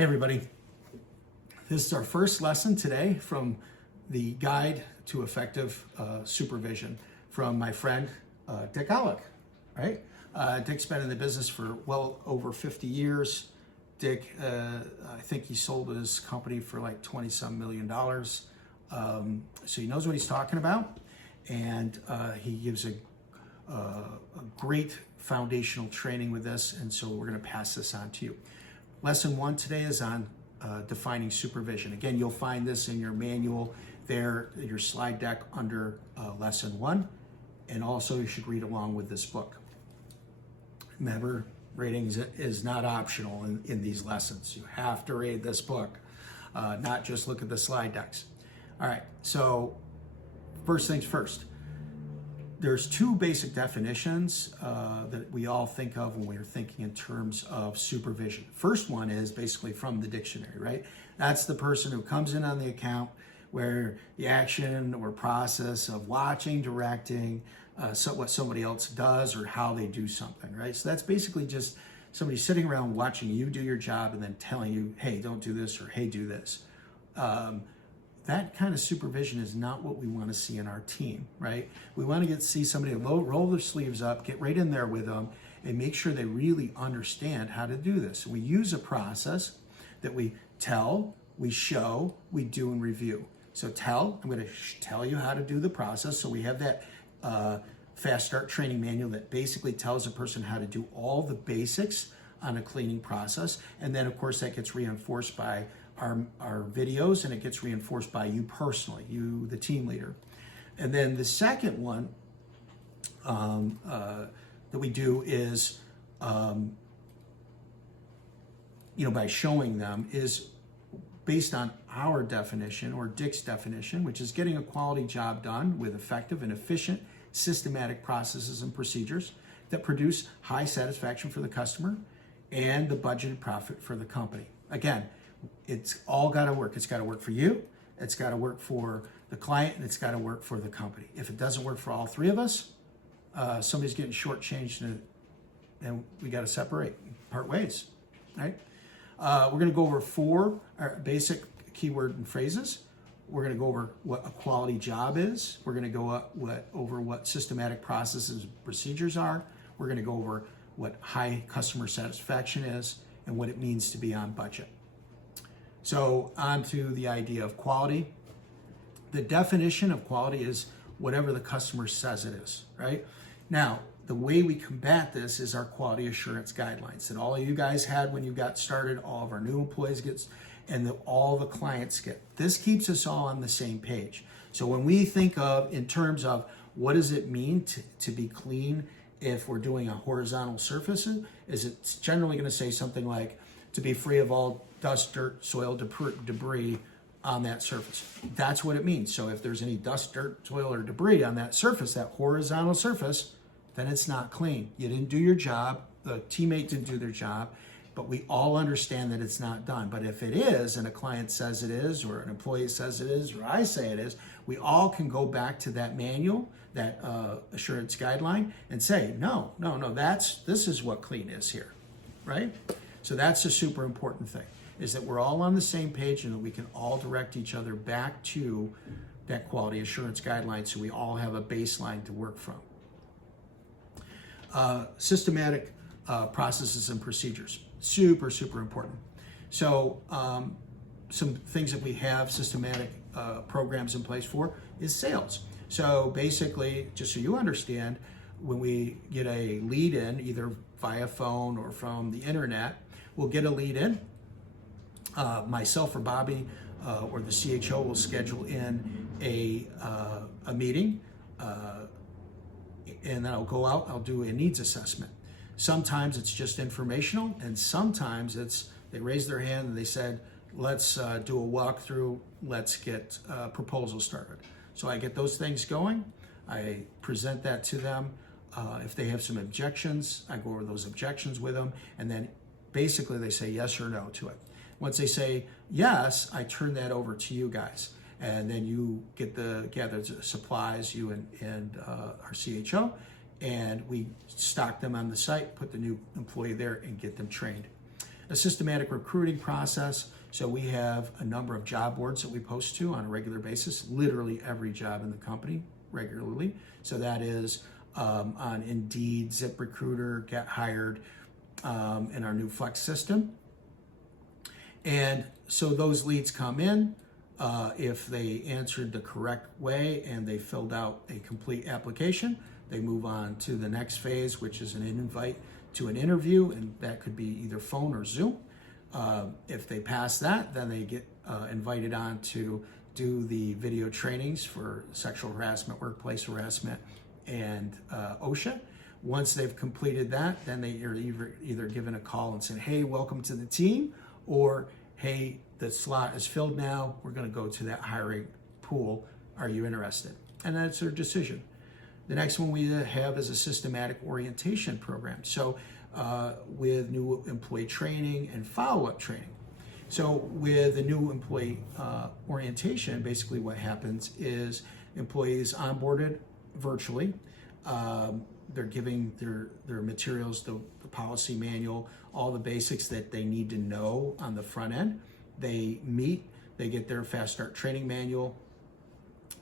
Hey everybody, this is our first lesson today from the Guide to Effective Supervision from my friend Dick Alec, right? Dick's been in the business for well over 50 years. Dick, I think he sold his company for like 20-some million dollars. So he knows what he's talking about, and he gives a great foundational training with this, and so we're going to pass this on to you. Lesson 1 today is on defining supervision. Again, you'll find this in your manual there, your slide deck under lesson 1, and also you should read along with this book. Remember, reading is not optional in these lessons. You have to read this book, not just look at the slide decks. All right, so first things first. There's 2 basic definitions that we all think of when we're thinking in terms of supervision. First one is basically from the dictionary, right? That's the person who comes in on the account where the action or process of watching, directing, what somebody else does or how they do something, right? So that's basically just somebody sitting around watching you do your job and then telling you, hey, don't do this, or hey, do this. That kind of supervision is not what we want to see in our team, right? We want to see somebody roll their sleeves up, get right in there with them, and make sure they really understand how to do this. We use a process that we tell, we show, we do, and review. So I'm going to tell you how to do the process. So we have that Fast Start training manual that basically tells a person how to do all the basics on a cleaning process. And then, of course, that gets reinforced by our videos, and it gets reinforced by you personally, you, the team leader. And then the second one that we do is, by showing them, is based on our definition, or Dick's definition, which is getting a quality job done with effective and efficient systematic processes and procedures that produce high satisfaction for the customer and the budgeted profit for the company. Again, it's all got to work. It's got to work for you, it's got to work for the client, and it's got to work for the company. If it doesn't work for all 3 of us, somebody's getting shortchanged, and we got to separate, part ways, right? We're going to go over 4 basic keyword and phrases. We're going to go over what a quality job is. We're going to go over what systematic processes and procedures are. We're going to go over what high customer satisfaction is and what it means to be on budget. So on to the idea of quality. The definition of quality is whatever the customer says it is, right? Now, the way we combat this is our quality assurance guidelines that all of you guys had when you got started, all of our new employees get, and all the clients get. This keeps us all on the same page. So when we think of, in terms of what does it mean to be clean if we're doing a horizontal surface, is it's generally going to say something like to be free of all dust, dirt, soil, debris on that surface. That's what it means. So if there's any dust, dirt, soil, or debris on that surface, that horizontal surface, then it's not clean. You didn't do your job, the teammate didn't do their job, but we all understand that it's not done. But if it is, and a client says it is, or an employee says it is, or I say it is, we all can go back to that manual, that assurance guideline, and say, no, this is what clean is here, right? So that's a super important thing, is that we're all on the same page and that we can all direct each other back to that quality assurance guideline, so we all have a baseline to work from. Systematic processes and procedures, super important. So some things that we have systematic programs in place for is sales. So basically, just so you understand, when we get a lead in, either via phone or from the internet, we'll get a lead in. Myself or Bobby or the CHO will schedule in a meeting, and then I'll go out, I'll do a needs assessment. Sometimes it's just informational, and sometimes they raise their hand and they said, let's do a walkthrough, let's get a proposal started. So I get those things going, I present that to them. If they have some objections, I go over those objections with them, and then basically they say yes or no to it. Once they say yes, I turn that over to you guys, and then you gather the supplies, you and our CHO, and we stock them on the site, put the new employee there, and get them trained. A systematic recruiting process. So we have a number of job boards that we post to on a regular basis, literally every job in the company regularly. So that is on Indeed, ZipRecruiter, Get Hired, and our new Flex system. And so those leads come in. If they answered the correct way and they filled out a complete application, they move on to the next phase, which is an invite to an interview, and that could be either phone or Zoom. If they pass that, then they get invited on to do the video trainings for sexual harassment, workplace harassment, and OSHA. Once they've completed that, then they are either given a call and said, hey, welcome to the team, or hey, the slot is filled now, we're going to go to that hiring pool, are you interested? And that's their decision. The next one we have is a systematic orientation program. So with new employee training and follow-up training. So with the new employee orientation, basically what happens is employees onboarded virtually. They're giving their materials, the policy manual, all the basics that they need to know on the front end. They meet, they get their Fast Start training manual.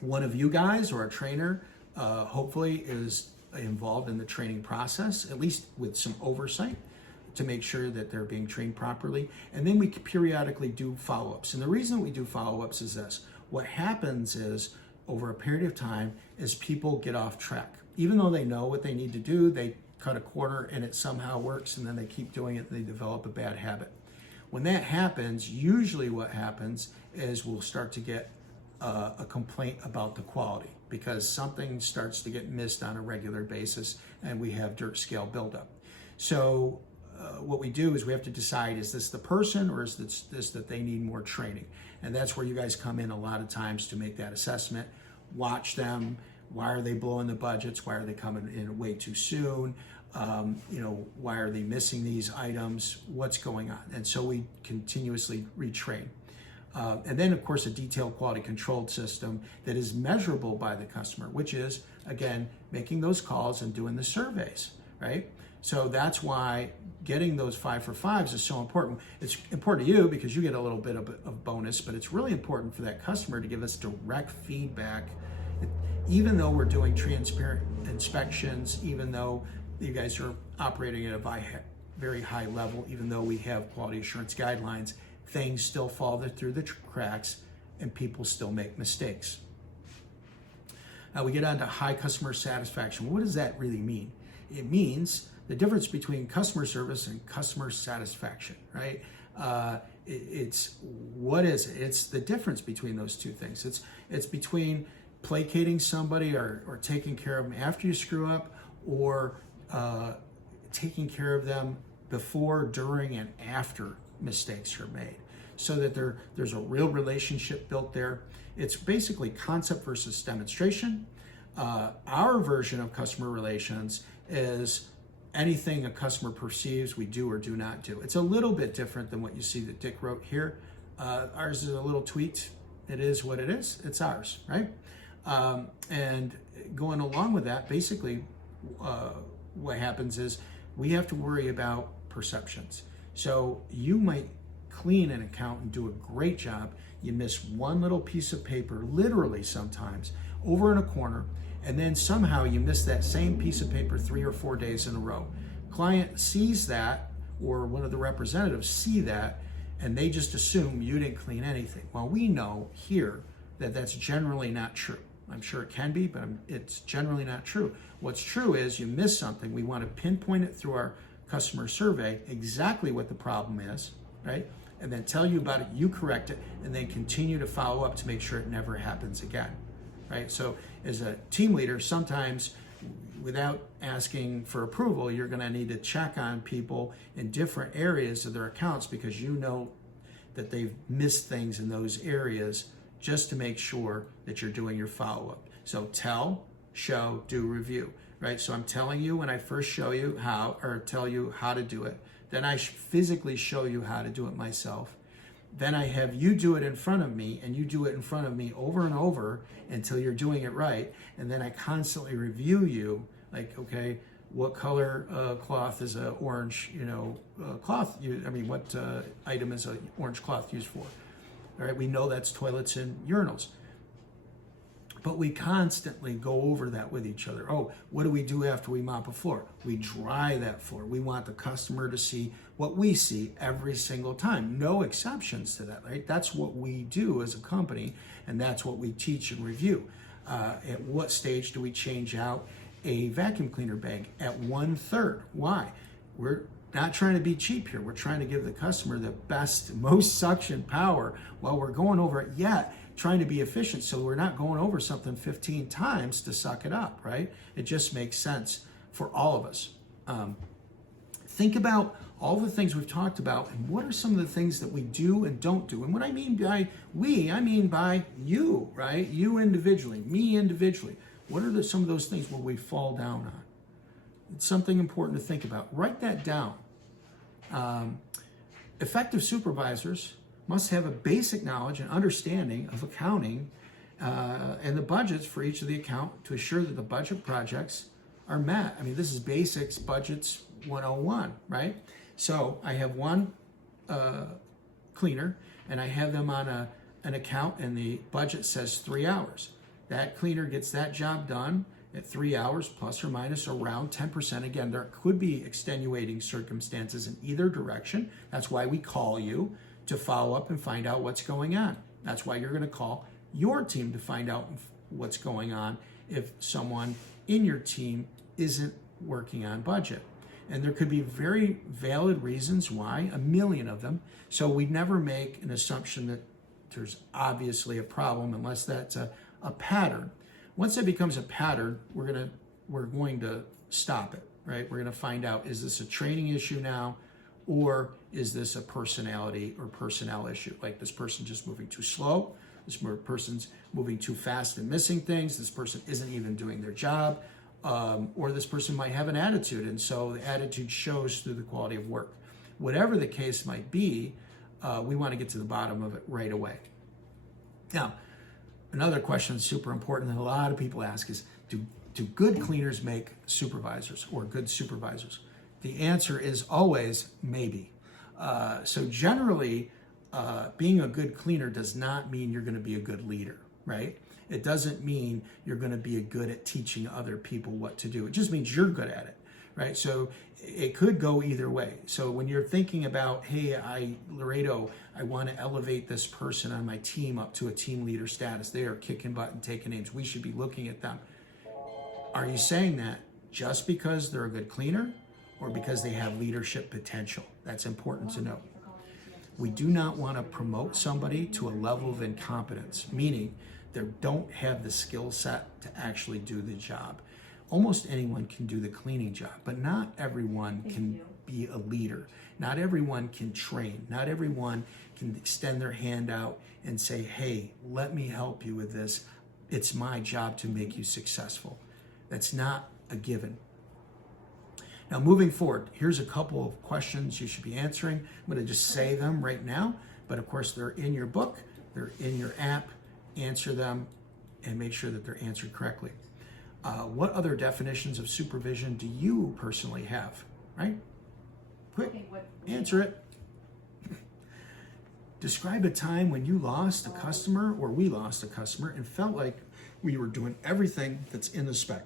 One of you guys or a trainer hopefully is involved in the training process, at least with some oversight to make sure that they're being trained properly. And then we periodically do follow-ups. And the reason we do follow-ups is this. What happens is, over a period of time, is people get off track. Even though they know what they need to do, they cut a corner and it somehow works, and then they keep doing it and they develop a bad habit. When that happens, usually what happens is we'll start to get a complaint about the quality, because something starts to get missed on a regular basis and we have dirt scale buildup. So what we do is we have to decide, is this the person, or is this that they need more training? And that's where you guys come in a lot of times to make that assessment. Watch them. Why are they blowing the budgets? Why are they coming in way too soon? Why are they missing these items? What's going on? And so we continuously retrain. And then, of course, a detailed quality controlled system that is measurable by the customer, which is, again, making those calls and doing the surveys, right? So that's why getting those 5 for 5s is so important. It's important to you because you get a little bit of bonus, but it's really important for that customer to give us direct feedback. Even though we're doing transparent inspections, even though you guys are operating at a very high level, even though we have quality assurance guidelines, things still fall through the cracks and people still make mistakes. Now we get on to high customer satisfaction. What does that really mean? It means the difference between customer service and customer satisfaction, right? What is it? It's the difference between those two things. It's between placating somebody or taking care of them after you screw up, or taking care of them before, during, and after mistakes are made, so that there's a real relationship built there. It's basically concept versus demonstration. Our version of customer relations is anything a customer perceives we do or do not do. It's a little bit different than what you see that Dick wrote here. Ours is a little tweaked. It is what it is. It's ours, right? And going along with that, basically what happens is we have to worry about perceptions. So you might clean an account and do a great job. You miss one little piece of paper, literally sometimes, over in a corner, and then somehow you miss that same piece of paper 3 or 4 days in a row. Client sees that, or one of the representatives see that, and they just assume you didn't clean anything. Well, we know here that that's generally not true. I'm sure it can be, but it's generally not true. What's true is you miss something. We want to pinpoint it through our customer survey, exactly what the problem is, right? And then tell you about it, you correct it, and then continue to follow up to make sure it never happens again, right? So as a team leader, sometimes without asking for approval, you're going to need to check on people in different areas of their accounts because you know that they've missed things in those areas, just to make sure that you're doing your follow-up. So tell, show, do, review, right? So I'm telling you when I first show you how, or tell you how to do it. Then I physically show you how to do it myself. Then I have you do it in front of me, and you do it in front of me over and over until you're doing it right. And then I constantly review you, like, okay, what color cloth is a orange, cloth? What item is a orange cloth used for? All right, we know that's toilets and urinals. But we constantly go over that with each other. Oh, what do we do after we mop a floor? We dry that floor. We want the customer to see what we see every single time. No exceptions to that, right? That's what we do as a company, and that's what we teach and review. At what stage do we change out a vacuum cleaner bag? At 1/3. Why? We're not trying to be cheap here. We're trying to give the customer the best, most suction power while we're going over it, yet trying to be efficient, so we're not going over something 15 times to suck it up, right? It just makes sense for all of us. Think about all the things we've talked about, and what are some of the things that we do and don't do? And what I mean by we, I mean by you, right? You individually, me individually. What are some of those things where we fall down on? It's something important to think about. Write that down. Effective supervisors must have a basic knowledge and understanding of accounting and the budgets for each of the account to assure that the budget projects are met. This is basics budgets 101, right? So I have one cleaner, and I have them on an account, and the budget says 3 hours. That cleaner gets that job done at 3 hours, plus or minus around 10%. Again, there could be extenuating circumstances in either direction. That's why we call you to follow up and find out what's going on. That's why you're going to call your team to find out what's going on if someone in your team isn't working on budget. And there could be very valid reasons why, a million of them. So we never make an assumption that there's obviously a problem unless that's a pattern. Once that becomes a pattern, we're going to stop it, right? We're going to find out, is this a training issue now? Or is this a personality or personnel issue? Like, this person just moving too slow, this person's moving too fast and missing things, this person isn't even doing their job, or this person might have an attitude, and so the attitude shows through the quality of work. Whatever the case might be, we want to get to the bottom of it right away. Now, another question that's super important that a lot of people ask is, do good cleaners make supervisors or good supervisors? The answer is always maybe. So generally, being a good cleaner does not mean you're going to be a good leader, right? It doesn't mean you're going to be good at teaching other people what to do. It just means you're good at it, right? So it could go either way. So when you're thinking about, hey, Laredo, I want to elevate this person on my team up to a team leader status. They are kicking butt and taking names. We should be looking at them. Are you saying that just because they're a good cleaner, or because they have leadership potential? That's important to know. We do not want to promote somebody to a level of incompetence, meaning they don't have the skill set to actually do the job. Almost anyone can do the cleaning job, but not everyone can be a leader. Not everyone can train. Not everyone can extend their hand out and say, hey, let me help you with this. It's my job to make you successful. That's not a given. Now, moving forward, here's a couple of questions you should be answering. I'm going to just say them right now, but of course they're in your book, they're in your app. Answer them and make sure that they're answered correctly. What other definitions of supervision do you personally have, right? Quick, answer it. Describe a time when you lost a customer, or we lost a customer, and felt like we were doing everything that's in the spec.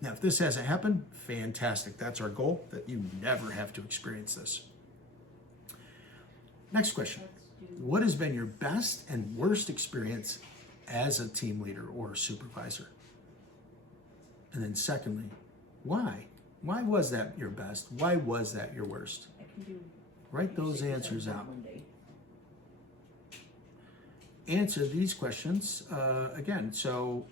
Now, if this hasn't happened, fantastic. That's our goal, that you never have to experience this. Next question. What has been your best and worst experience as a team leader or a supervisor? And then secondly, why? Why was that your best? Why was that your worst? Write those answers out. Answer these questions again. So